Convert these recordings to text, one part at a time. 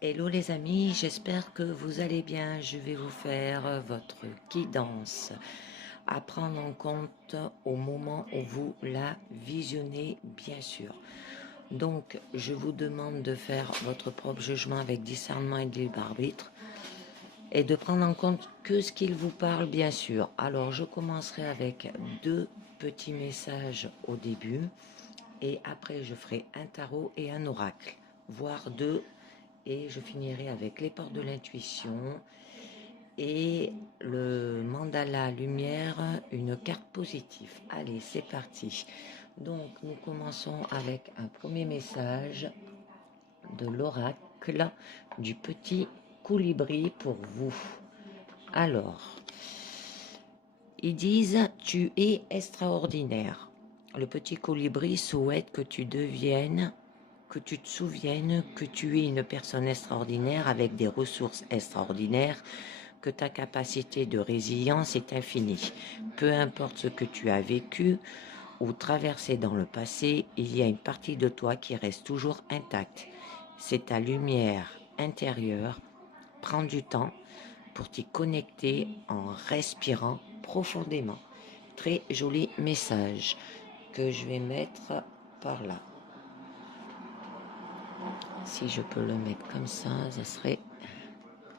Hello les amis, j'espère que vous allez bien. Je vais vous faire votre guidance à prendre en compte au moment où vous la visionnez, bien sûr. Donc, je vous demande de faire votre propre jugement avec discernement et libre arbitre et de prendre en compte que ce qu'il vous parle, bien sûr. Alors, je commencerai avec deux petits messages au début et après, je ferai un tarot et un oracle, voire deux. Et je finirai avec les portes de l'intuition et le mandala lumière, une carte positive. Allez, c'est parti. Donc, nous commençons avec un premier message de l'oracle du petit colibri pour vous. Alors, ils disent, tu es extraordinaire. Le petit colibri souhaite que tu deviennes, que tu te souviennes que tu es une personne extraordinaire avec des ressources extraordinaires, que ta capacité de résilience est infinie. Peu importe ce que tu as vécu ou traversé dans le passé, il y a une partie de toi qui reste toujours intacte. C'est ta lumière intérieure. Prends du temps pour t'y connecter en respirant profondément. Très joli message que je vais mettre par là. Si je peux le mettre comme ça serait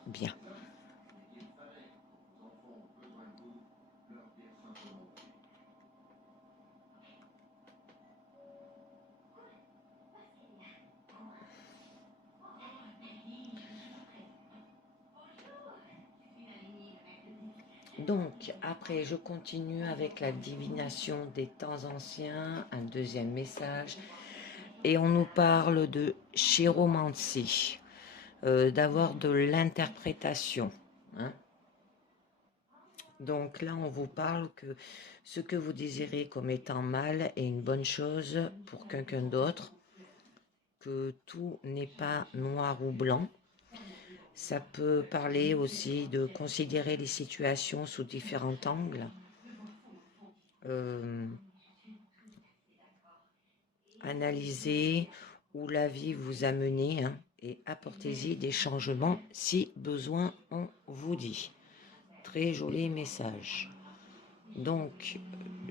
bien. Donc, après, je continue avec la divination des temps anciens, un deuxième message. Et on nous parle de chiromancie, d'avoir de l'interprétation. Hein. Donc là, on vous parle que ce que vous désirez comme étant mal est une bonne chose pour quelqu'un d'autre, que tout n'est pas noir ou blanc. Ça peut parler aussi de considérer les situations sous différents angles. Analyser où la vie vous a mené, hein, et apportez-y des changements si besoin, on vous dit. Très joli message. Donc,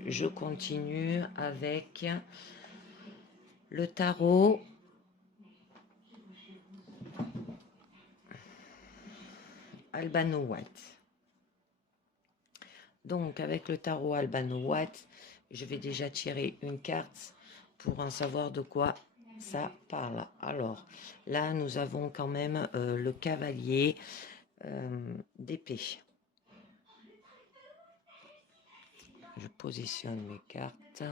je continue avec le tarot Albano-Watt. Donc, avec le tarot Albano-Watt, je vais déjà tirer une carte pour en savoir de quoi ça parle. Alors, là, nous avons quand même le cavalier d'épée. Je positionne mes cartes.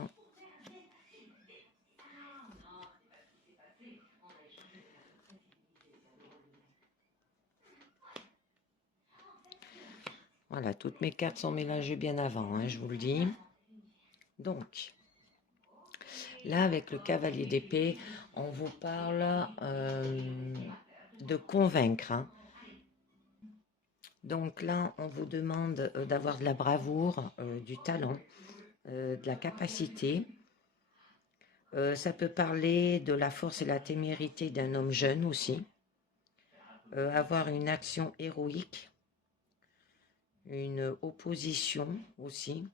Voilà, toutes mes cartes sont mélangées bien avant, hein, je vous le dis. Donc, là, avec le cavalier d'épée, on vous parle de convaincre. Hein. Donc là, on vous demande d'avoir de la bravoure, du talent, de la capacité. Ça peut parler de la force et la témérité d'un homme jeune aussi. Avoir une action héroïque, une opposition aussi.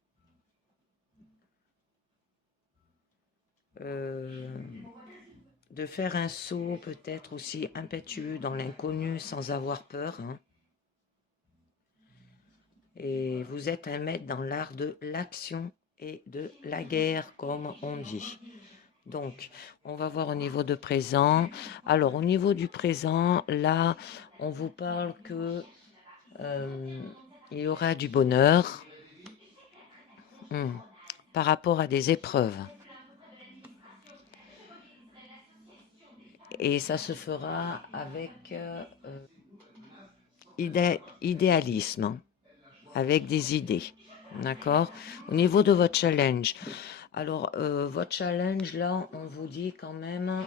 De faire un saut peut-être aussi impétueux dans l'inconnu sans avoir peur. Hein. Et vous êtes un maître dans l'art de l'action et de la guerre, comme on dit. Donc, on va voir au niveau de présent. Alors, au niveau du présent, là, on vous parle que il y aura du bonheur par rapport à des épreuves. Et ça se fera avec idéalisme, hein, avec des idées. D'accord? Au niveau de votre challenge. Alors, votre challenge, là, on vous dit quand même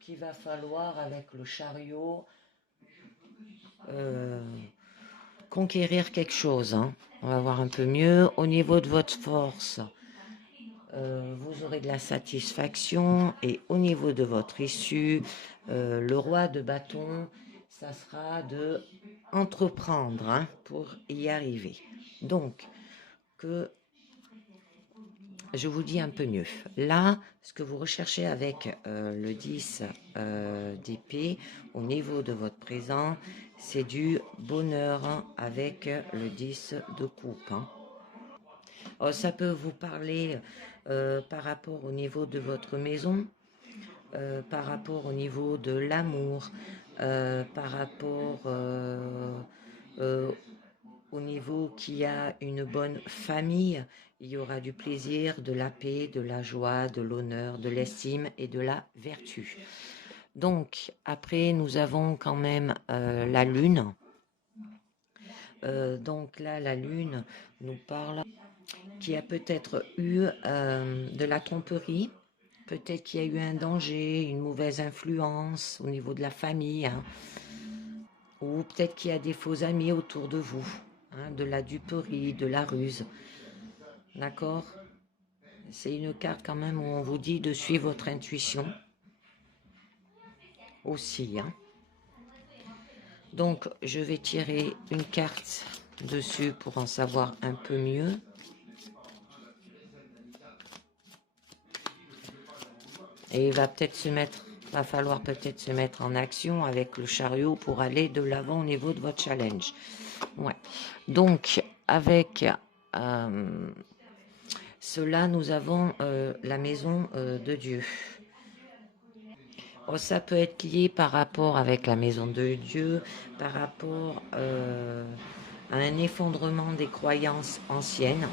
qu'il va falloir, avec le chariot, conquérir quelque chose. Hein. On va voir un peu mieux. Au niveau de votre force, vous aurez de la satisfaction. Et au niveau de votre issue, le roi de bâton, ça sera de entreprendre hein, pour y arriver. Donc, que je vous dis un peu mieux. Là, ce que vous recherchez avec le 10 d'épée au niveau de votre présent, c'est du bonheur hein, avec le 10 de coupe. Hein. Oh, ça peut vous parler par rapport au niveau de votre maison, par rapport au niveau de l'amour, par rapport euh, au niveau qu'il y a une bonne famille, il y aura du plaisir, de la paix, de la joie, de l'honneur, de l'estime et de la vertu. Donc, après, nous avons quand même la lune. Donc là, la lune nous parle qui a peut-être eu de la tromperie, peut-être qu'il y a eu un danger, une mauvaise influence au niveau de la famille, hein, ou peut-être qu'il y a des faux amis autour de vous, hein, de la duperie, de la ruse. D'accord? C'est une carte quand même où on vous dit de suivre votre intuition aussi. Hein. Donc, je vais tirer une carte dessus pour en savoir un peu mieux. Et il va falloir peut-être se mettre en action avec le chariot pour aller de l'avant au niveau de votre challenge. Ouais. Donc, avec cela, nous avons la maison de Dieu. Oh, ça peut être lié par rapport avec la maison de Dieu, par rapport à un effondrement des croyances anciennes.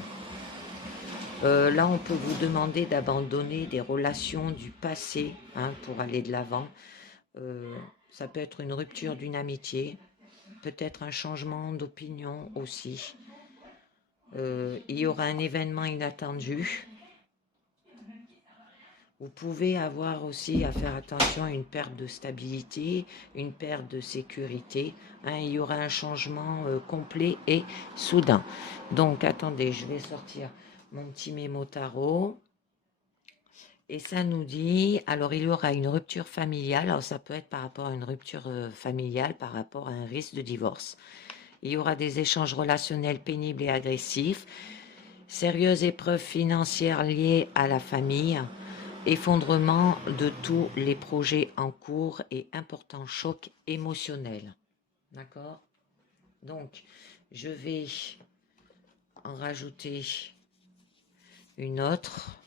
Là, on peut vous demander d'abandonner des relations du passé hein, pour aller de l'avant. Ça peut être une rupture d'une amitié, peut-être un changement d'opinion aussi. Il y aura un événement inattendu. Vous pouvez avoir aussi à faire attention à une perte de stabilité, une perte de sécurité. Hein, il y aura un changement complet et soudain. Donc, attendez, je vais sortir mon petit mémo tarot. Et ça nous dit, alors il y aura une rupture familiale. Alors, ça peut être par rapport à une rupture familiale, par rapport à un risque de divorce. Il y aura des échanges relationnels pénibles et agressifs. Sérieuses épreuves financières liées à la famille. Effondrement de tous les projets en cours et important choc émotionnel. D'accord? Donc, je vais en rajouter une autre.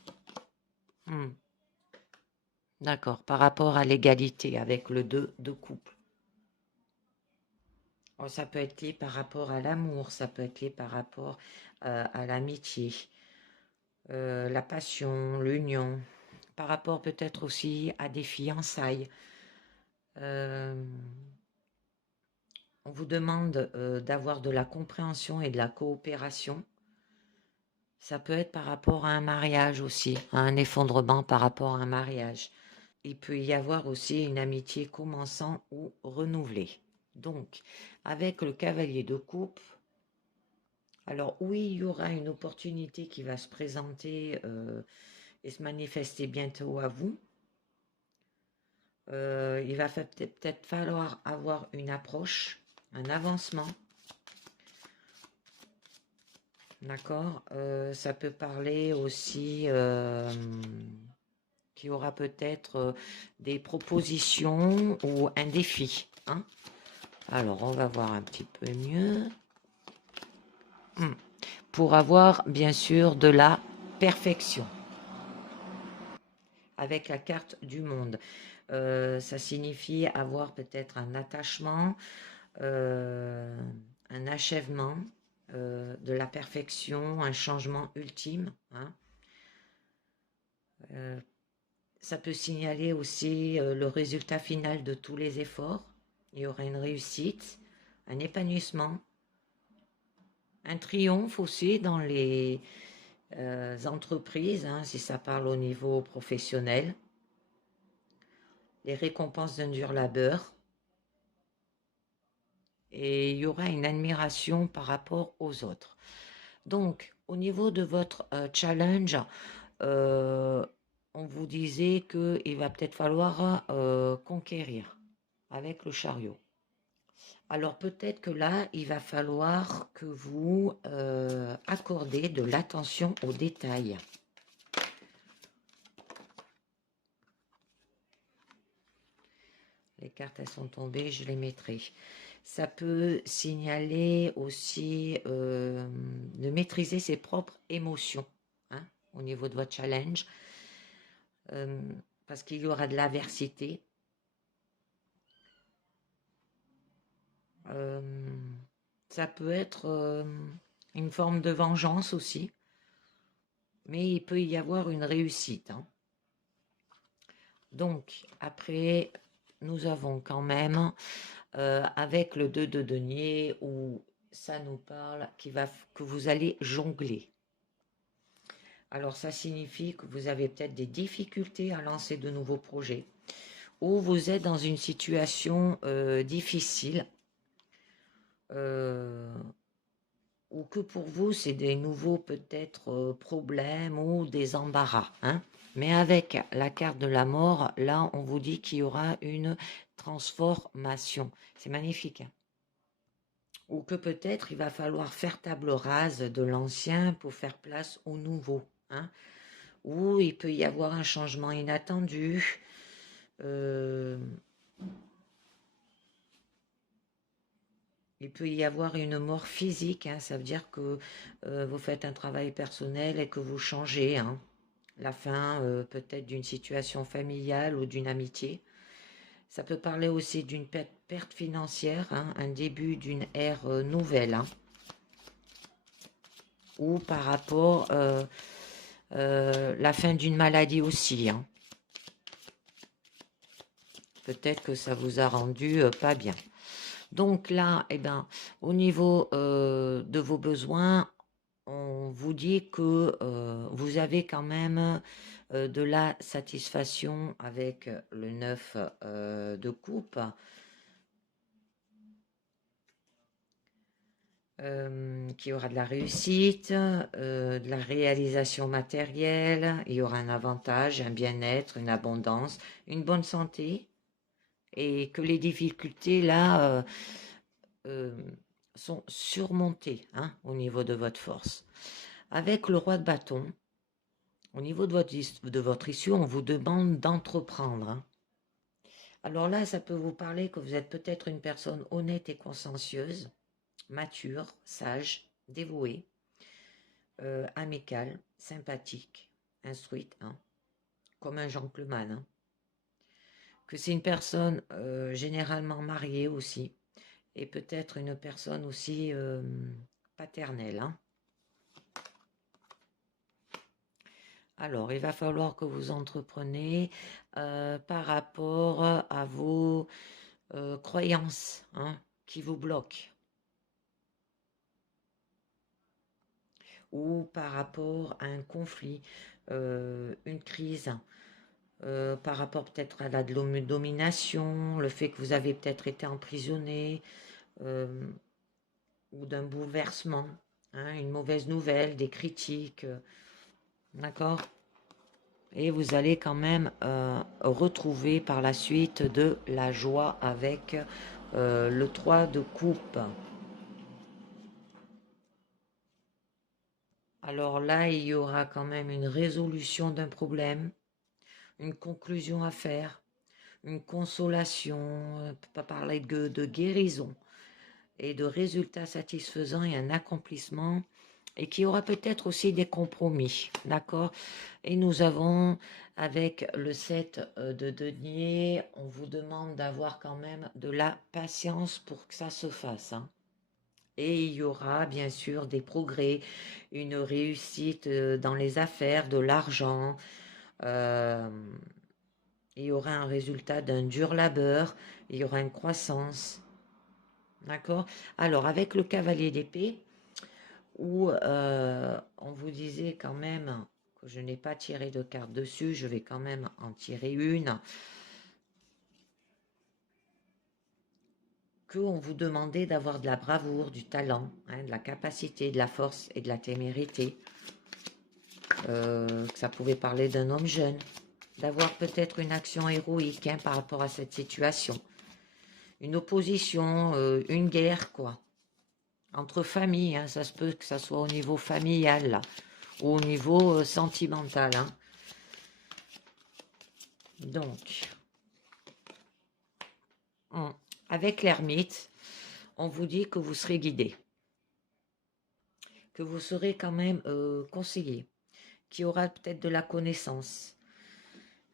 D'accord, par rapport à l'égalité avec le 2 de couple. Oh, ça peut être lié par rapport à l'amour, ça peut être lié par rapport à l'amitié, la passion, l'union, par rapport peut-être aussi à des fiançailles. On vous demande d'avoir de la compréhension et de la coopération. Ça peut être par rapport à un mariage aussi, à un effondrement par rapport à un mariage. Il peut y avoir aussi une amitié commençant ou renouvelée. Donc, avec le cavalier de coupe, alors oui, il y aura une opportunité qui va se présenter et se manifester bientôt à vous. Il va peut-être falloir avoir une approche, un avancement. D'accord. Ça peut parler aussi qu'il y aura peut-être des propositions ou un défi. Hein. Alors, on va voir un petit peu mieux. Pour avoir, bien sûr, de la perfection. Avec la carte du monde. Ça signifie avoir peut-être un attachement, un achèvement, de la perfection, un changement ultime. Hein. Ça peut signaler aussi le résultat final de tous les efforts. Il y aura une réussite, un épanouissement, un triomphe aussi dans les entreprises, hein, si ça parle au niveau professionnel. Les récompenses d'un dur labeur. Et il y aura une admiration par rapport aux autres. Donc, au niveau de votre challenge, on vous disait qu'il va peut-être falloir conquérir avec le chariot. Alors peut-être que là, il va falloir que vous accordez de l'attention aux détails. Les cartes, elles sont tombées, je les mettrai. Ça peut signaler aussi de maîtriser ses propres émotions, hein, au niveau de votre challenge, parce qu'il y aura de l'adversité. Ça peut être une forme de vengeance aussi, mais il peut y avoir une réussite, hein. Donc, après, nous avons quand même, avec le 2 de denier, où ça nous parle que vous allez jongler. Alors, ça signifie que vous avez peut-être des difficultés à lancer de nouveaux projets, ou vous êtes dans une situation difficile, ou que pour vous, c'est des nouveaux peut-être problèmes ou des embarras, hein. Mais avec la carte de la mort, là, on vous dit qu'il y aura une transformation. C'est magnifique, hein. Ou que peut-être il va falloir faire table rase de l'ancien pour faire place au nouveau, hein. Ou il peut y avoir un changement inattendu. Il peut y avoir une mort physique, hein. Ça veut dire que vous faites un travail personnel et que vous changez, hein. La fin peut-être d'une situation familiale ou d'une amitié. Ça peut parler aussi d'une perte financière, hein, un début d'une ère nouvelle, hein. Ou par rapport la fin d'une maladie aussi, hein. Peut-être que ça vous a rendu pas bien. Donc là, eh ben, au niveau de vos besoins, on vous dit que vous avez quand même de la satisfaction avec le 9 de coupe, qui aura de la réussite, de la réalisation matérielle, il y aura un avantage, un bien-être, une abondance, une bonne santé, et que les difficultés là sont surmontées, hein, au niveau de votre force. Avec le roi de bâton, au niveau de votre issue, on vous demande d'entreprendre, hein. Alors là, ça peut vous parler que vous êtes peut-être une personne honnête et consciencieuse, mature, sage, dévouée, amicale, sympathique, instruite, hein, comme un gentleman, hein. Que c'est une personne généralement mariée aussi, et peut-être une personne aussi paternelle, hein. Alors, il va falloir que vous entrepreniez par rapport à vos croyances, hein, qui vous bloquent, ou par rapport à un conflit, une crise, par rapport peut-être à la domination, le fait que vous avez peut-être été emprisonné, ou d'un bouleversement, hein, une mauvaise nouvelle, des critiques, d'accord? Et vous allez quand même retrouver par la suite de la joie avec le 3 de coupe. Alors là, il y aura quand même une résolution d'un problème, une conclusion à faire, une consolation, on peut pas parler de guérison, et de résultats satisfaisants et un accomplissement, et qui aura peut-être aussi des compromis, d'accord? Et nous avons, avec le 7 de denier, on vous demande d'avoir quand même de la patience pour que ça se fasse, hein. Et il y aura bien sûr des progrès, une réussite dans les affaires, de l'argent. euh, il y aura un résultat d'un dur labeur, il y aura une croissance. D'accord? Alors, avec le cavalier d'épée, où on vous disait quand même que je n'ai pas tiré de carte dessus, je vais quand même en tirer une, qu'on vous demandait d'avoir de la bravoure, du talent, hein, de la capacité, de la force et de la témérité, que ça pouvait parler d'un homme jeune, d'avoir peut-être une action héroïque, hein, par rapport à cette situation, une opposition, une guerre, quoi. Entre familles, hein, ça se peut que ça soit au niveau familial, là, ou au niveau sentimental. Hein. Donc, avec l'ermite, on vous dit que vous serez guidé, que vous serez quand même conseillé, qu'il y aura peut-être de la connaissance.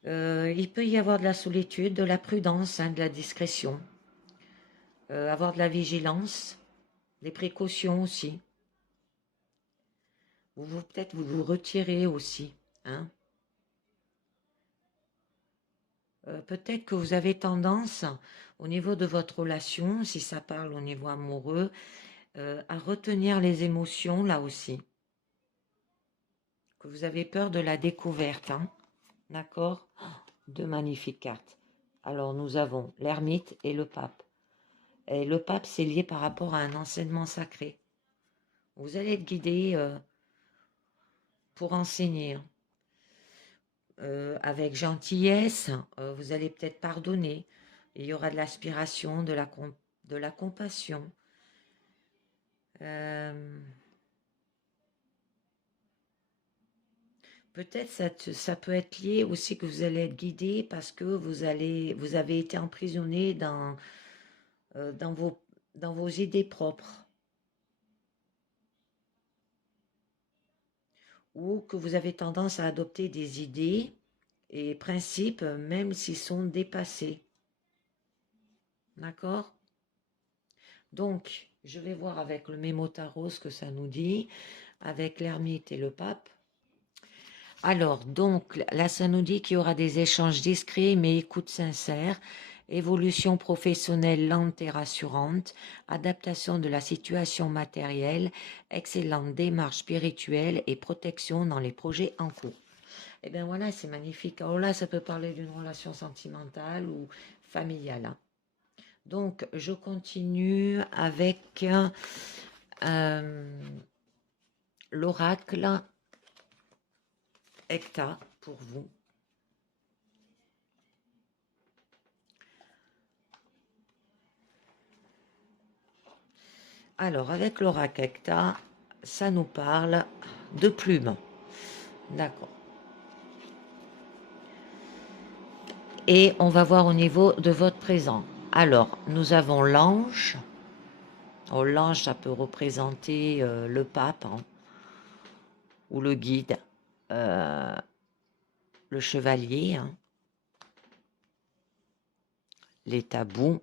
Il peut y avoir de la solitude, de la prudence, hein, de la discrétion, avoir de la vigilance, des précautions aussi. Peut-être vous retirez aussi. Hein. Peut-être que vous avez tendance, au niveau de votre relation, si ça parle au niveau amoureux, à retenir les émotions là aussi. Que vous avez peur de la découverte. Hein. D'accord? Deux magnifiques cartes. Alors nous avons l'ermite et le pape. Et le pape, c'est lié par rapport à un enseignement sacré. Vous allez être guidé pour enseigner. Avec gentillesse, vous allez peut-être pardonner. Il y aura de l'aspiration, de la compassion. Peut-être ça peut être lié aussi que vous allez être guidé parce que vous avez été emprisonné dans vos idées propres. Ou que vous avez tendance à adopter des idées et principes même s'ils sont dépassés. D'accord? Donc, je vais voir avec le Mémo Tarot ce que ça nous dit, avec l'ermite et le pape. Alors, donc, là, ça nous dit qu'il y aura des échanges discrets mais écoute sincère, évolution professionnelle lente et rassurante, adaptation de la situation matérielle, excellente démarche spirituelle et protection dans les projets en cours. Et bien voilà, c'est magnifique. Alors là, ça peut parler d'une relation sentimentale ou familiale. Hein. Donc, je continue avec l'oracle Hecta pour vous. Alors, avec l'oracle Hecta, ça nous parle de plumes. D'accord. Et on va voir au niveau de votre présent. Alors, nous avons l'ange. Oh, l'ange, ça peut représenter le pape hein, ou le guide, le chevalier, hein, les tabous.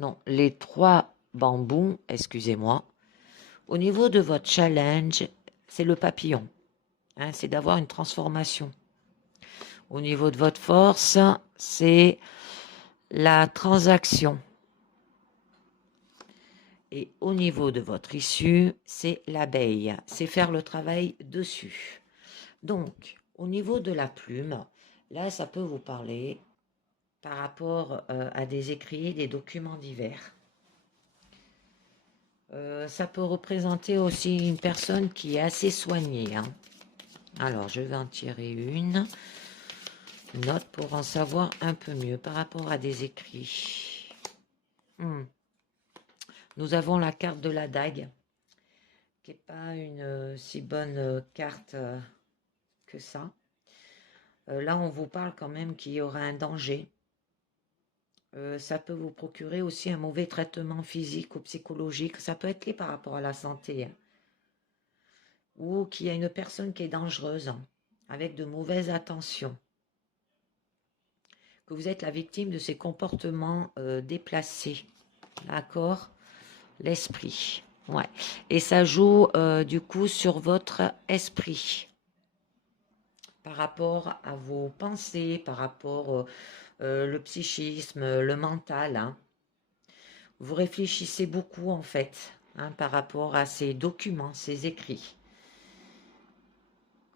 Non, les trois bambous, excusez-moi. Au niveau de votre challenge, c'est le papillon. Hein, c'est d'avoir une transformation. Au niveau de votre force, c'est la transaction. Et au niveau de votre issue, c'est l'abeille. C'est faire le travail dessus. Donc, au niveau de la plume, là, ça peut vous parler par rapport à des écrits, des documents divers. Ça peut représenter aussi une personne qui est assez soignée. Hein. Alors, je vais en tirer une note pour en savoir un peu mieux par rapport à des écrits. Nous avons la carte de la dague, qui n'est pas une si bonne carte que ça. Là, on vous parle quand même qu'il y aura un danger. Ça peut vous procurer aussi un mauvais traitement physique ou psychologique. Ça peut être lié par rapport à la santé. Hein. Ou qu'il y a une personne qui est dangereuse, hein, avec de mauvaises attentions. Que vous êtes la victime de ces comportements déplacés. D'accord? L'esprit. Ouais. Et ça joue du coup sur votre esprit. Par rapport à vos pensées, par rapport le psychisme, le mental. Hein. Vous réfléchissez beaucoup en fait hein, par rapport à ces documents, ces écrits.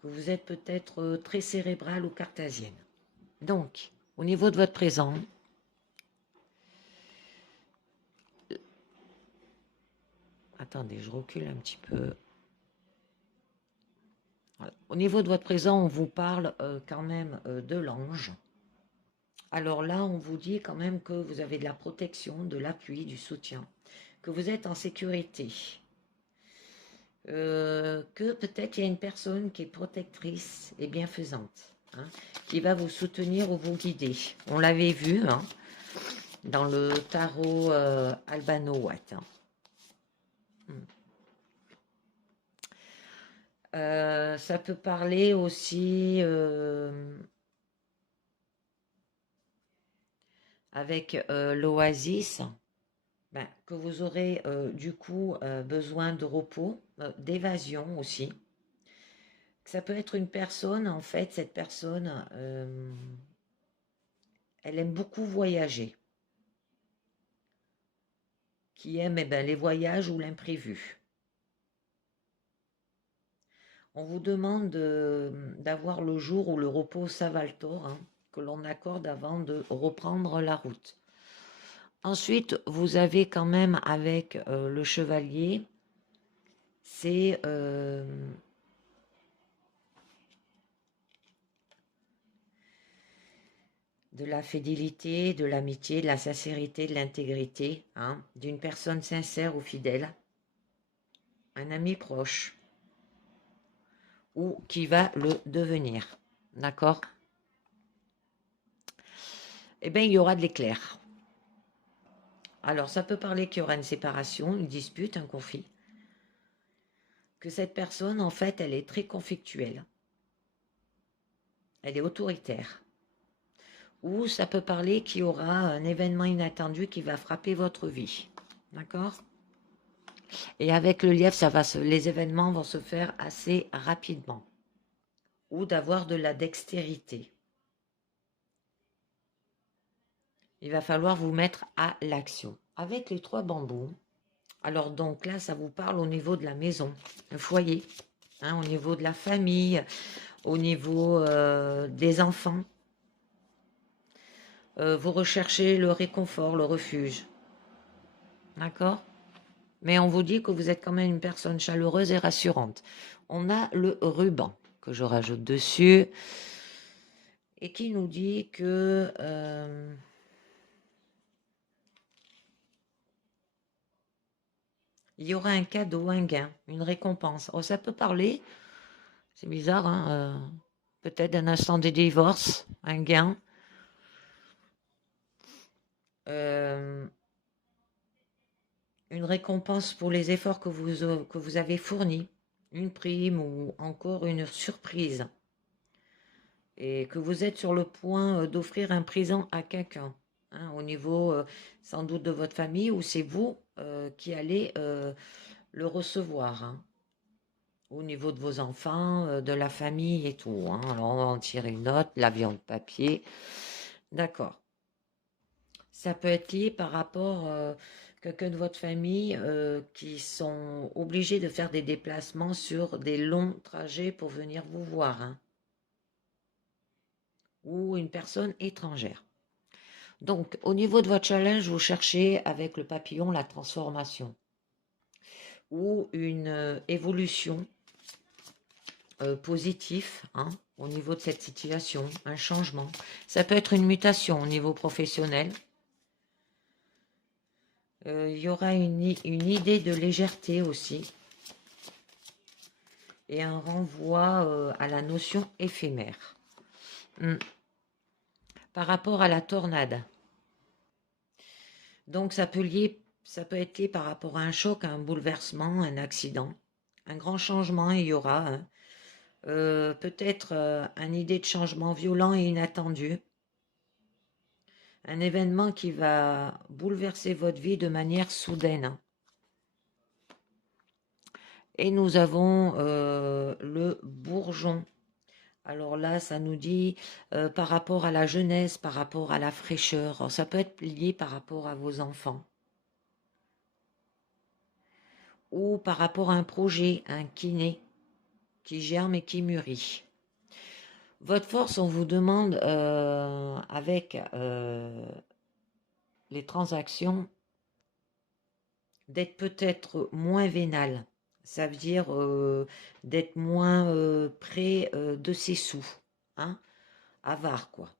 Que vous êtes peut-être très cérébral ou cartésienne. Donc, au niveau de votre présent, attendez, je recule un petit peu. Voilà. Au niveau de votre présent, on vous parle quand même de l'ange. Alors là, on vous dit quand même que vous avez de la protection, de l'appui, du soutien, que vous êtes en sécurité. Que peut-être il y a une personne qui est protectrice et bienfaisante, hein, qui va vous soutenir ou vous guider. On l'avait vu hein, dans le tarot Albano White. Hein. Ça peut parler aussi avec l'oasis, ben, que vous aurez du coup besoin de repos, d'évasion aussi. Ça peut être une personne, en fait, cette personne, elle aime beaucoup voyager, qui aime eh ben, les voyages ou l'imprévu. On vous demande d'avoir le jour ou le repos Savaltor hein, que l'on accorde avant de reprendre la route. Ensuite, vous avez quand même avec le chevalier, c'est de la fidélité, de l'amitié, de la sincérité, de l'intégrité, hein, d'une personne sincère ou fidèle, un ami proche, ou qui va le devenir. D'accord? Eh bien, il y aura de l'éclair. Alors, ça peut parler qu'il y aura une séparation, une dispute, un conflit. Que cette personne, en fait, elle est très conflictuelle. Elle est autoritaire. Ou ça peut parler qu'il y aura un événement inattendu qui va frapper votre vie. D'accord? Et avec le lièvre, les événements vont se faire assez rapidement. Ou d'avoir de la dextérité. Il va falloir vous mettre à l'action. Avec les 3 bambous, alors donc là, ça vous parle au niveau de la maison, le foyer, hein, au niveau de la famille, au niveau des enfants. Vous recherchez le réconfort, le refuge. D'accord? Mais on vous dit que vous êtes quand même une personne chaleureuse et rassurante. On a le ruban que je rajoute dessus et qui nous dit que il y aura un cadeau, un gain, une récompense. Oh, ça peut parler, c'est bizarre, hein, peut-être d'un instant de divorce, un gain. Euh, une récompense pour les efforts que vous avez fournis, une prime ou encore une surprise. Et que vous êtes sur le point d'offrir un présent à quelqu'un, hein, au niveau sans doute de votre famille, ou c'est vous qui allez le recevoir, hein, au niveau de vos enfants, de la famille et tout. Hein. Alors on va en tirer une note, l'avion de papier. D'accord. Ça peut être lié par rapport à quelqu'un de votre famille qui sont obligés de faire des déplacements sur des longs trajets pour venir vous voir, hein, ou une personne étrangère. Donc, au niveau de votre challenge, vous cherchez avec le papillon la transformation ou une évolution positive hein, au niveau de cette situation, un changement. Ça peut être une mutation au niveau professionnel. Il y aura une idée de légèreté aussi et un renvoi à la notion éphémère. Par rapport à la tornade. Donc ça peut être lié par rapport à un choc, à un bouleversement, un accident, un grand changement, il y aura hein. Peut-être une idée de changement violent et inattendu, un événement qui va bouleverser votre vie de manière soudaine. Et nous avons le bourgeon. Alors là, ça nous dit par rapport à la jeunesse, par rapport à la fraîcheur. Alors, ça peut être lié par rapport à vos enfants. Ou par rapport à un projet, un kiné qui germe et qui mûrit. Votre force, on vous demande avec les transactions d'être peut-être moins vénal. Ça veut dire d'être moins près de ses sous. Hein, avare, quoi.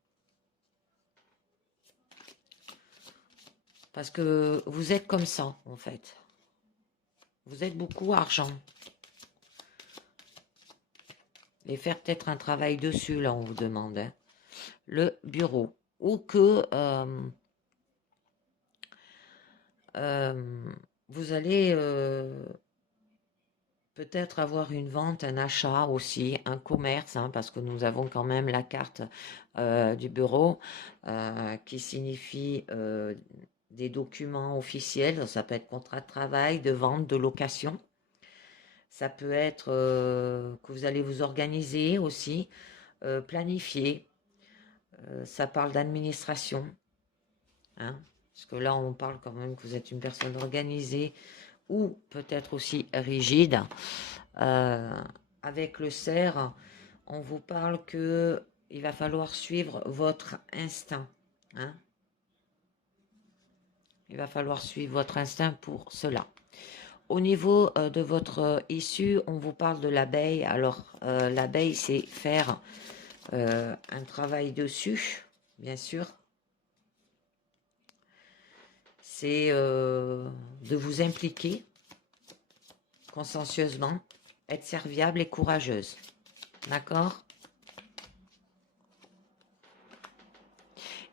Parce que vous êtes comme ça, en fait. Vous êtes beaucoup argent. Et faire peut-être un travail dessus, là, on vous demande. Hein. Le bureau. Ou que vous allez peut-être avoir une vente, un achat aussi, un commerce, hein, parce que nous avons quand même la carte du bureau qui signifie des documents officiels. Ça peut être contrat de travail, de vente, de location. Ça peut être que vous allez vous organiser aussi, planifier. Ça parle d'administration. Hein, parce que là, on parle quand même que vous êtes une personne organisée ou peut-être aussi rigide. Avec le cerf, on vous parle que il va falloir suivre votre instinct. Hein. Il va falloir suivre votre instinct pour cela. Au niveau de votre issue, on vous parle de l'abeille. Alors, l'abeille, c'est faire un travail dessus, bien sûr. C'est de vous impliquer consciencieusement, être serviable et courageuse. D'accord?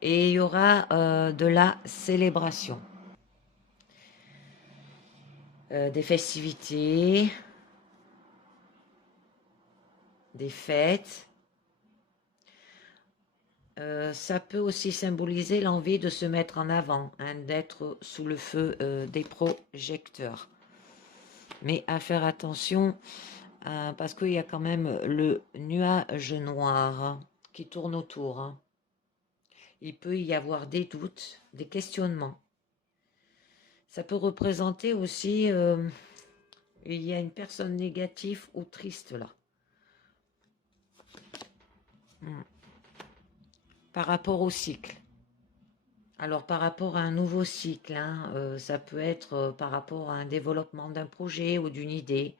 Et il y aura de la célébration. Des festivités, des fêtes. Ça peut aussi symboliser l'envie de se mettre en avant, hein, d'être sous le feu des projecteurs. Mais à faire attention, parce qu'il y a quand même le nuage noir qui tourne autour. Hein. Il peut y avoir des doutes, des questionnements. Ça peut représenter aussi, il y a une personne négative ou triste là. Par rapport au cycle. Alors par rapport à un nouveau cycle, hein, ça peut être par rapport à un développement d'un projet ou d'une idée,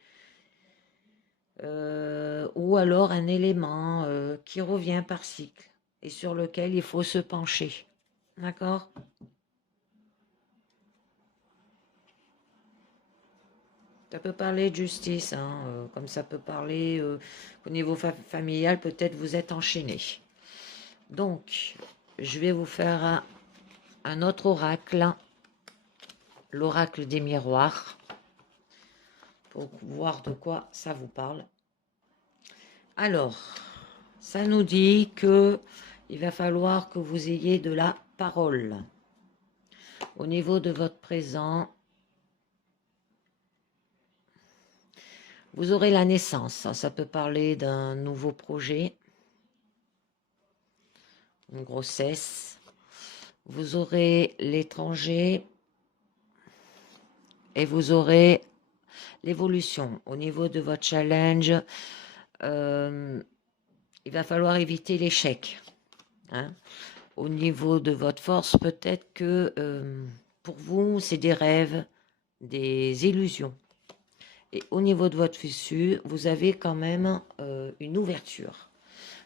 ou alors un élément qui revient par cycle et sur lequel il faut se pencher. D'accord? Ça peut parler de justice, hein, comme ça peut parler au niveau familial, peut-être vous êtes enchaîné. Donc, je vais vous faire un autre oracle, l'oracle des miroirs, pour voir de quoi ça vous parle. Alors, ça nous dit que il va falloir que vous ayez de la parole. Au niveau de votre présent, vous aurez la naissance. Ça peut parler d'un nouveau projet, une grossesse. Vous aurez l'étranger et vous aurez l'évolution. Au niveau de votre challenge, il va falloir éviter l'échec. Hein. Au niveau de votre force, peut-être que pour vous, c'est des rêves, des illusions. Et au niveau de votre fissure, vous avez quand même une ouverture.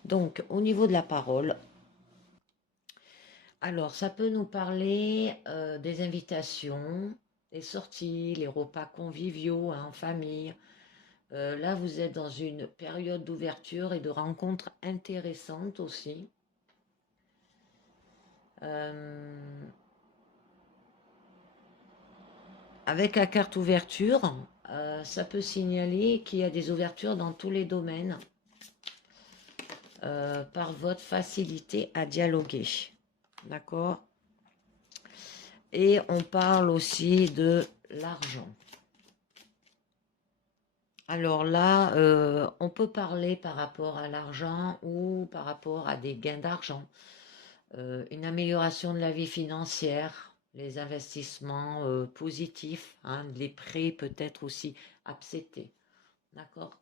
Donc, au niveau de la parole, alors ça peut nous parler des invitations, des sorties, les repas conviviaux hein, en famille. Là, vous êtes dans une période d'ouverture et de rencontres intéressantes aussi. Avec la carte ouverture, ça peut signaler qu'il y a des ouvertures dans tous les domaines par votre facilité à dialoguer. D'accord? Et on parle aussi de l'argent. Alors là, on peut parler par rapport à l'argent ou par rapport à des gains d'argent. Une amélioration de la vie financière, les investissements positifs, hein, les prêts peut-être aussi acceptés. D'accord?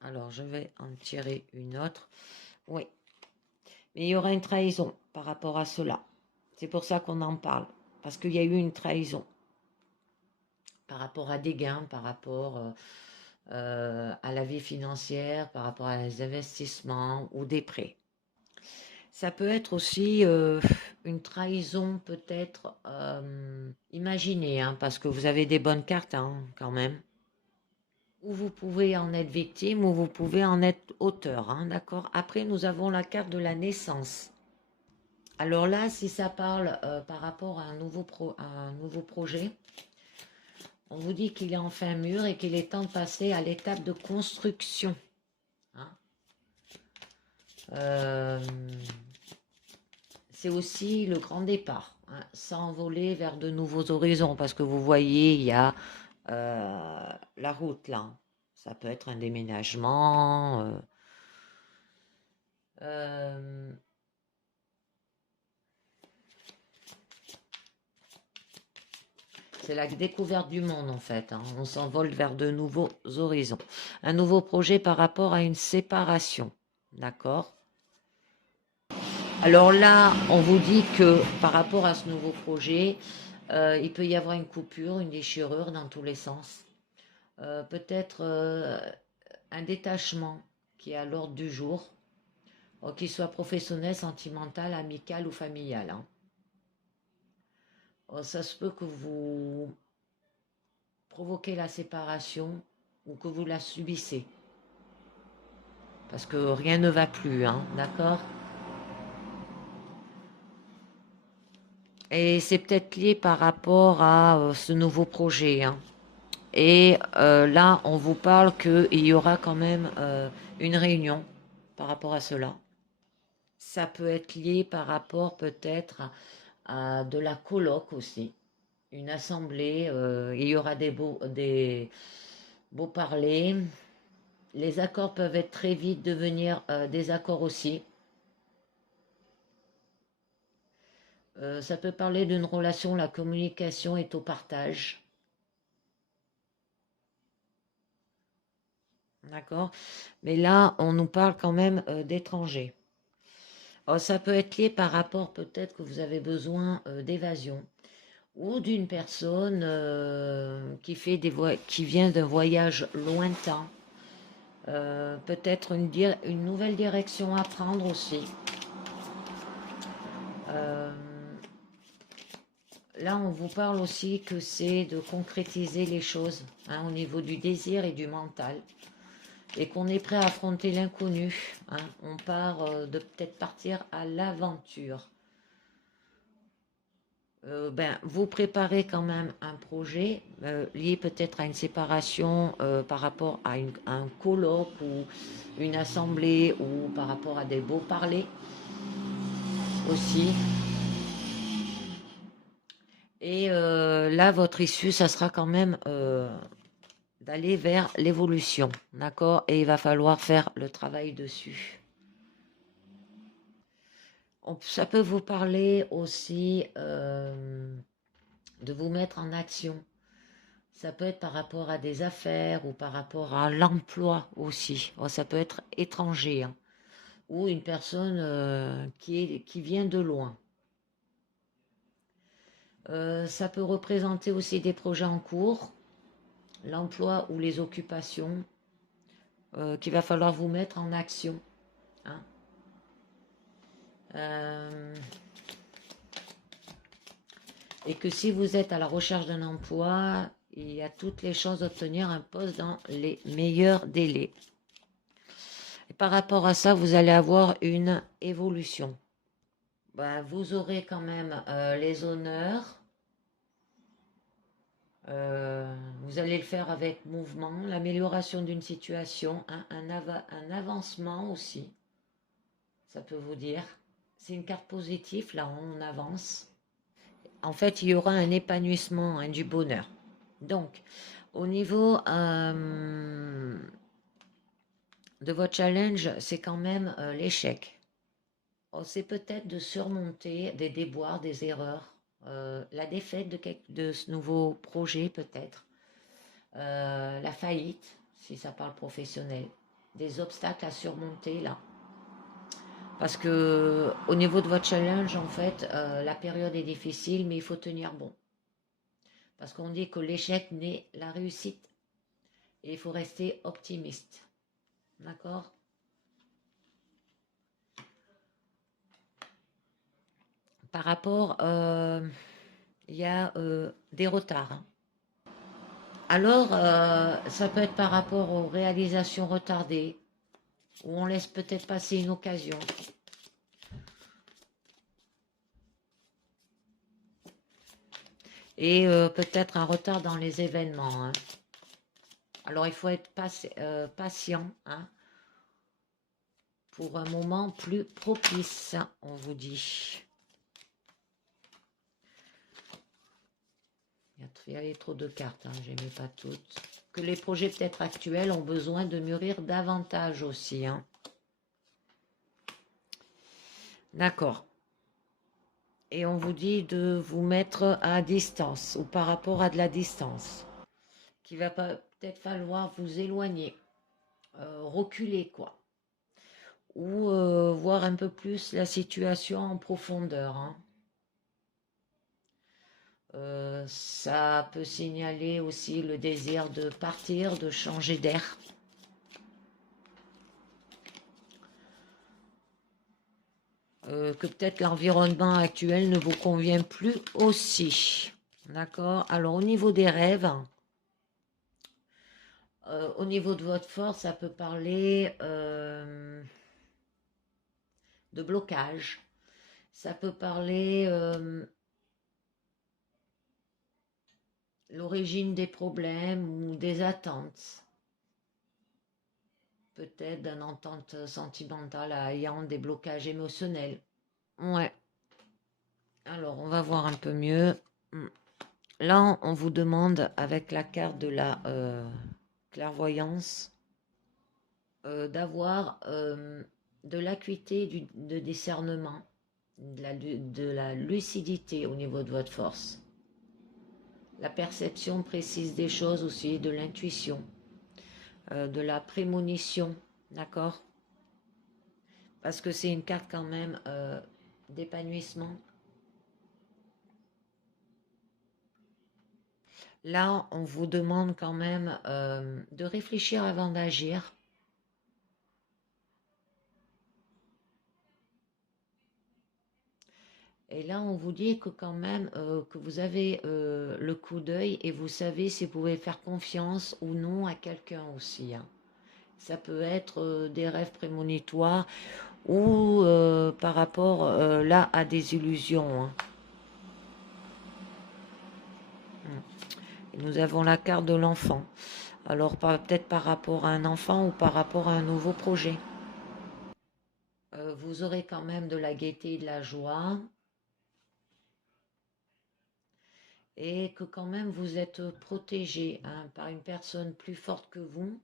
Alors, je vais en tirer une autre. Oui. Mais il y aura une trahison par rapport à cela. C'est pour ça qu'on en parle. Parce qu'il y a eu une trahison. Par rapport à des gains, par rapport à la vie financière, par rapport à les investissements ou des prêts. Ça peut être aussi une trahison peut-être imaginée, hein, parce que vous avez des bonnes cartes hein, quand même. Ou vous pouvez en être victime ou vous pouvez en être auteur, hein, d'accord? Après, nous avons la carte de la naissance. Alors là, si ça parle par rapport à à un nouveau projet, on vous dit qu'il est en fin mûr et qu'il est temps de passer à l'étape de construction. Hein. C'est aussi le grand départ, hein, s'envoler vers de nouveaux horizons, parce que vous voyez, il y a la route là. Ça peut être un déménagement. Euh, c'est la découverte du monde en fait. Hein. On s'envole vers de nouveaux horizons. Un nouveau projet par rapport à une séparation. D'accord? Alors là, on vous dit que par rapport à ce nouveau projet, il peut y avoir une coupure, une déchirure dans tous les sens. Peut-être un détachement qui est à l'ordre du jour, qu'il soit professionnel, sentimental, amical ou familial. Hein. Ça se peut que vous provoquez la séparation ou que vous la subissez. Parce que rien ne va plus, hein, d'accord? Et c'est peut-être lié par rapport à ce nouveau projet. Hein. Et là, on vous parle qu'il y aura quand même une réunion par rapport à cela. Ça peut être lié par rapport peut-être à de la colloque aussi. Une assemblée, il y aura des beaux parlers. Les accords peuvent être très vite devenir des accords aussi. Ça peut parler d'une relation, la communication est au partage. D'accord? Mais là, on nous parle quand même d'étrangers. Ça peut être lié par rapport peut-être que vous avez besoin d'évasion ou d'une personne qui vient d'un voyage lointain. Peut-être une nouvelle direction à prendre aussi. Euh, Là, on vous parle aussi que c'est de concrétiser les choses hein, au niveau du désir et du mental. Et qu'on est prêt à affronter l'inconnu. Hein. On part de peut-être partir à l'aventure. Vous préparez quand même un projet lié peut-être à une séparation par rapport à un colloque ou une assemblée ou par rapport à des beaux parlers aussi. Et là, votre issue, ça sera quand même d'aller vers l'évolution, d'accord? Et il va falloir faire le travail dessus. Ça peut vous parler aussi de vous mettre en action. Ça peut être par rapport à des affaires ou par rapport à l'emploi aussi. Ça peut être étranger hein, ou une personne qui vient de loin. Ça peut représenter aussi des projets en cours, l'emploi ou les occupations qu'il va falloir vous mettre en action. Hein. Et que si vous êtes à la recherche d'un emploi, il y a toutes les chances d'obtenir un poste dans les meilleurs délais. Et par rapport à ça, vous allez avoir une évolution. Vous aurez quand même les honneurs. Vous allez le faire avec mouvement, l'amélioration d'une situation, un avancement aussi. Ça peut vous dire. C'est une carte positive, là, on avance. En fait, il y aura un épanouissement, hein, du bonheur. Donc, au niveau de votre challenge, c'est quand même l'échec. C'est peut-être de surmonter des déboires, des erreurs, la défaite de ce nouveau projet peut-être, la faillite, si ça parle professionnel, des obstacles à surmonter là. Parce que au niveau de votre challenge, en fait, la période est difficile, mais il faut tenir bon. Parce qu'on dit que l'échec n'est la réussite. Et il faut rester optimiste. D'accord? par rapport, il y a des retards, hein. Alors, ça peut être par rapport aux réalisations retardées, où on laisse peut-être passer une occasion. Et peut-être un retard dans les événements, hein. Alors, il faut être patient, hein, pour un moment plus propice, on vous dit. Il y avait trop de cartes, hein, j'aimais pas toutes. Que les projets peut-être actuels ont besoin de mûrir davantage aussi, hein. D'accord. Et on vous dit de vous mettre à distance ou par rapport à de la distance. Qu'il va peut-être falloir vous éloigner, reculer quoi. Ou voir un peu plus la situation en profondeur, hein. Ça peut signaler aussi le désir de partir, de changer d'air. Que peut-être l'environnement actuel ne vous convient plus aussi. D'accord? Alors au niveau des rêves, au niveau de votre force, ça peut parler de blocage. Ça peut parler l'origine des problèmes ou des attentes. Peut-être d'une entente sentimentale ayant des blocages émotionnels. Ouais. Alors, on va voir un peu mieux. Là, on vous demande, avec la carte de la clairvoyance, d'avoir de l'acuité de discernement, de la lucidité au niveau de votre force. La perception précise des choses aussi, de l'intuition, de la prémonition, d'accord? Parce que c'est une carte quand même d'épanouissement. Là, on vous demande quand même de réfléchir avant d'agir. Et là, on vous dit que quand même, que vous avez le coup d'œil et vous savez si vous pouvez faire confiance ou non à quelqu'un aussi, hein. Ça peut être des rêves prémonitoires ou par rapport là à des illusions, hein. Et nous avons la carte de l'enfant. Alors peut-être par rapport à un enfant ou par rapport à un nouveau projet. Vous aurez quand même de la gaieté et de la joie. Et que quand même vous êtes protégé, hein, par une personne plus forte que vous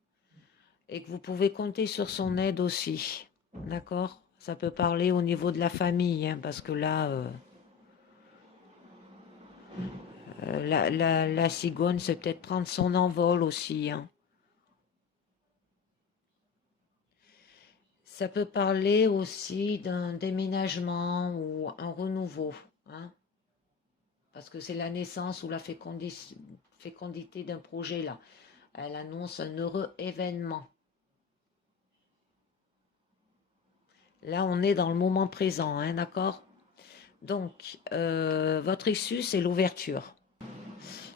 et que vous pouvez compter sur son aide aussi. D'accord? Ça peut parler au niveau de la famille, hein, parce que là, la cigogne, c'est peut-être prendre son envol aussi, hein. Ça peut parler aussi d'un déménagement ou un renouveau, hein, parce que c'est la naissance ou la fécondité d'un projet là. Elle annonce un heureux événement. Là, on est dans le moment présent, hein, d'accord? Donc, votre issue, c'est l'ouverture.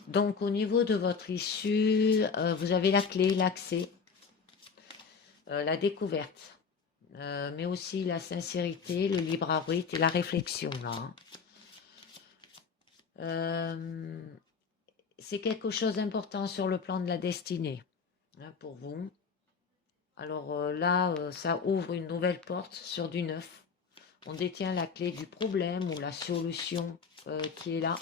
Donc, au niveau de votre issue, vous avez la clé, l'accès, la découverte, mais aussi la sincérité, le libre arbitre et la réflexion, là, hein. C'est quelque chose d'important sur le plan de la destinée, hein, pour vous. Alors là, ça ouvre une nouvelle porte sur du neuf. On détient la clé du problème ou la solution qui est là.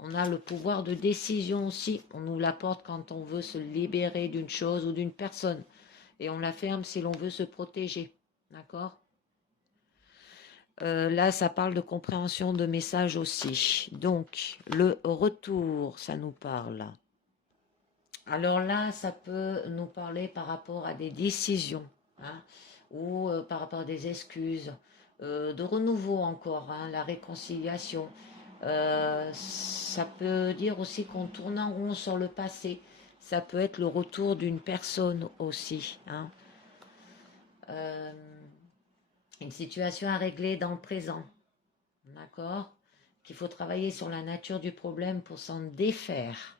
On a le pouvoir de décision aussi. On nous l'apporte quand on veut se libérer d'une chose ou d'une personne. Et on la ferme si l'on veut se protéger. D'accord? Là, ça parle de compréhension de message aussi. Donc, le retour, ça nous parle. Alors là, ça peut nous parler par rapport à des décisions, hein, ou par rapport à des excuses, de renouveau encore, hein, la réconciliation. Ça peut dire aussi qu'on tourne en rond sur le passé. Ça peut être le retour d'une personne aussi, hein. Une situation à régler dans le présent. d'accord? Qu'il faut travailler sur la nature du problème pour s'en défaire.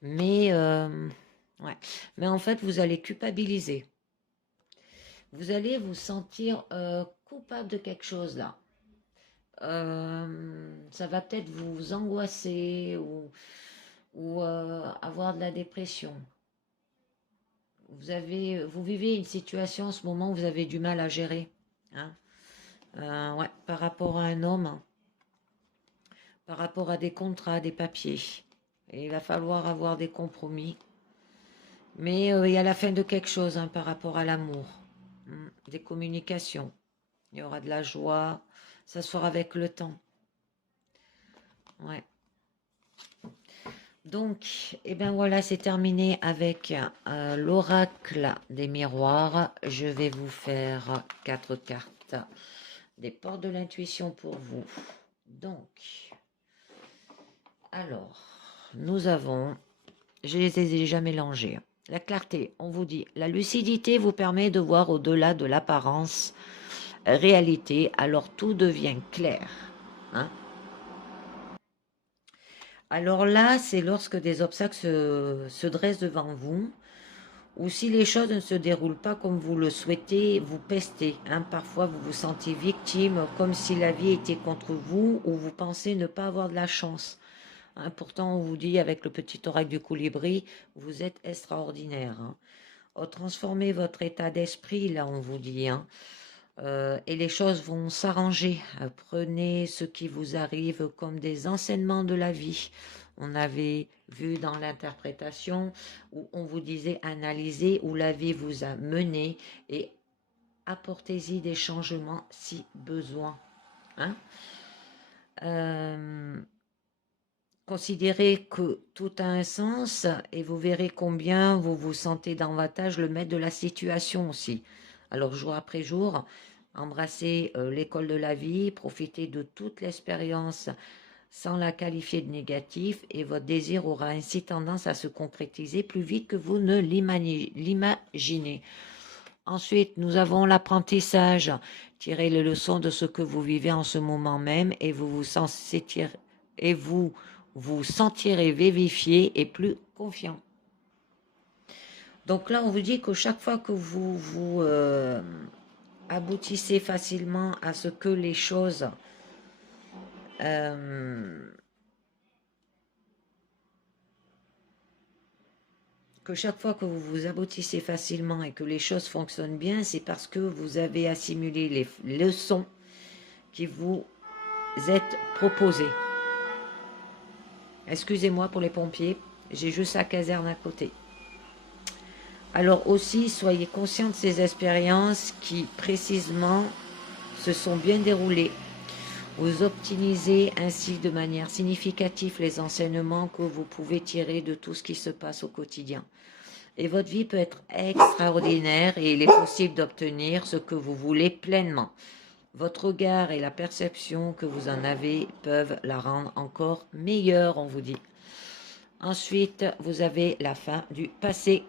Mais, ouais. Mais en fait, vous allez culpabiliser. Vous allez vous sentir coupable de quelque chose là. Ça va peut-être vous angoisser ou avoir de la dépression. Vous vivez une situation en ce moment où vous avez du mal à gérer. Hein. Ouais, par rapport à un homme, par rapport à des contrats, des papiers. Et il va falloir avoir des compromis. Mais il y a la fin de quelque chose hein, par rapport à l'amour. Des communications. Il y aura de la joie. Ça se fera avec le temps. Ouais. Donc, et ben voilà, c'est terminé avec l'oracle des miroirs. Je vais vous faire 4 cartes des portes de l'intuition pour vous. Donc, alors, nous avons, je les ai déjà mélangées. La clarté, on vous dit, la lucidité vous permet de voir au-delà de l'apparence réalité, alors tout devient clair. Hein. Alors là, c'est lorsque des obstacles se dressent devant vous, ou si les choses ne se déroulent pas comme vous le souhaitez, vous pestez. Hein. Parfois, vous vous sentez victime, comme si la vie était contre vous, ou vous pensez ne pas avoir de la chance. Hein. Pourtant, on vous dit, avec le petit oracle du colibri, vous êtes extraordinaire. Hein. Oh, transformez votre état d'esprit, là, on vous dit. Hein. Et les choses vont s'arranger. Prenez ce qui vous arrive comme des enseignements de la vie. On avait vu dans l'interprétation où on vous disait analysez où la vie vous a mené et apportez-y des changements si besoin. Hein. Considérez que tout a un sens et vous verrez combien vous vous sentez davantage le maître de la situation aussi. Alors jour après jour, embrassez l'école de la vie, profitez de toute l'expérience sans la qualifier de négative et votre désir aura ainsi tendance à se concrétiser plus vite que vous ne l'imaginez. Ensuite, nous avons l'apprentissage. Tirez les leçons de ce que vous vivez en ce moment même et vous vous sentirez vivifié et plus confiant. Donc là, on vous dit que chaque fois que vous aboutissez facilement à ce que les choses chaque fois que vous vous aboutissez facilement et que les choses fonctionnent bien, c'est parce que vous avez assimilé les leçons qui vous êtes proposées. Excusez-moi pour les pompiers, j'ai juste la caserne à côté. Alors aussi, soyez conscient de ces expériences qui, précisément, se sont bien déroulées. Vous optimisez ainsi de manière significative les enseignements que vous pouvez tirer de tout ce qui se passe au quotidien. Et votre vie peut être extraordinaire et il est possible d'obtenir ce que vous voulez pleinement. Votre regard et la perception que vous en avez peuvent la rendre encore meilleure, on vous dit. Ensuite, vous avez la fin du passé.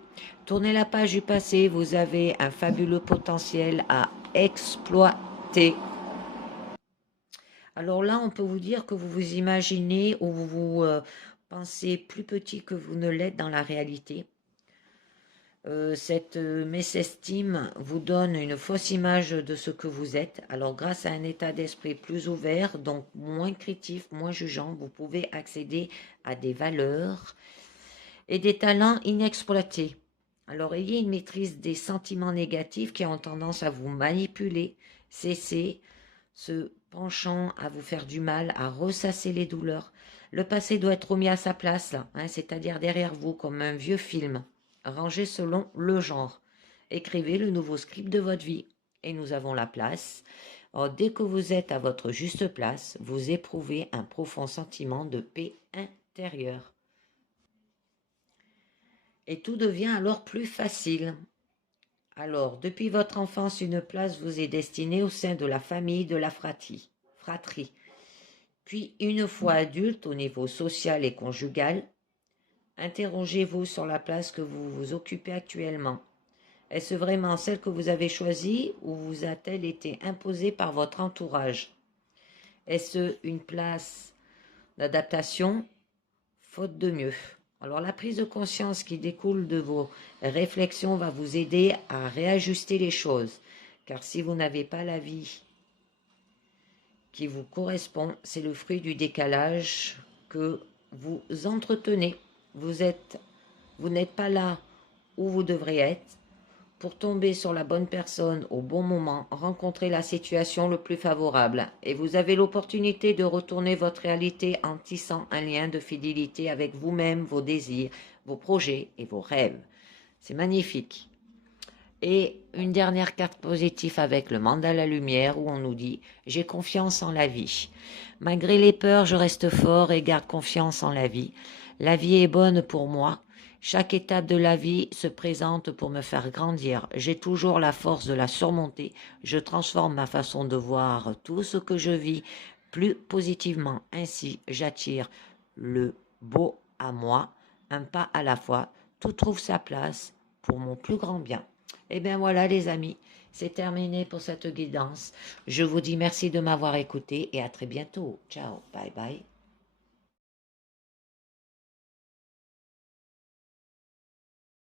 Tournez la page du passé, vous avez un fabuleux potentiel à exploiter. Alors là, on peut vous dire que vous vous imaginez ou vous pensez plus petit que vous ne l'êtes dans la réalité. Cette mésestime vous donne une fausse image de ce que vous êtes. Alors grâce à un état d'esprit plus ouvert, donc moins critique, moins jugeant, vous pouvez accéder à des valeurs et des talents inexploités. Alors ayez une maîtrise des sentiments négatifs qui ont tendance à vous manipuler. Cessez ce penchant à vous faire du mal, à ressasser les douleurs. Le passé doit être remis à sa place, hein, c'est-à-dire derrière vous, comme un vieux film. Rangez selon le genre. Écrivez le nouveau script de votre vie. Et nous avons la place. Alors, dès que vous êtes à votre juste place, vous éprouvez un profond sentiment de paix intérieure. Et tout devient alors plus facile. Alors, depuis votre enfance, une place vous est destinée au sein de la famille de la fratrie. Puis, une fois adulte, au niveau social et conjugal, interrogez-vous sur la place que vous vous occupez actuellement. Est-ce vraiment celle que vous avez choisie ou vous a-t-elle été imposée par votre entourage? Est-ce une place d'adaptation, faute de mieux? Alors la prise de conscience qui découle de vos réflexions va vous aider à réajuster les choses. Car si vous n'avez pas la vie qui vous correspond, c'est le fruit du décalage que vous entretenez. Vous n'êtes pas là où vous devrez être. Pour tomber sur la bonne personne au bon moment, rencontrer la situation le plus favorable. Et vous avez l'opportunité de retourner votre réalité en tissant un lien de fidélité avec vous-même, vos désirs, vos projets et vos rêves. C'est magnifique. Et une dernière carte positive avec le mandala à la lumière où on nous dit « J'ai confiance en la vie. Malgré les peurs, je reste fort et garde confiance en la vie. La vie est bonne pour moi. Chaque étape de la vie se présente pour me faire grandir. J'ai toujours la force de la surmonter. Je transforme ma façon de voir tout ce que je vis plus positivement. Ainsi, j'attire le beau à moi, un pas à la fois. Tout trouve sa place pour mon plus grand bien. » Et bien voilà les amis, c'est terminé pour cette guidance. Je vous dis merci de m'avoir écouté et à très bientôt. Ciao, bye bye.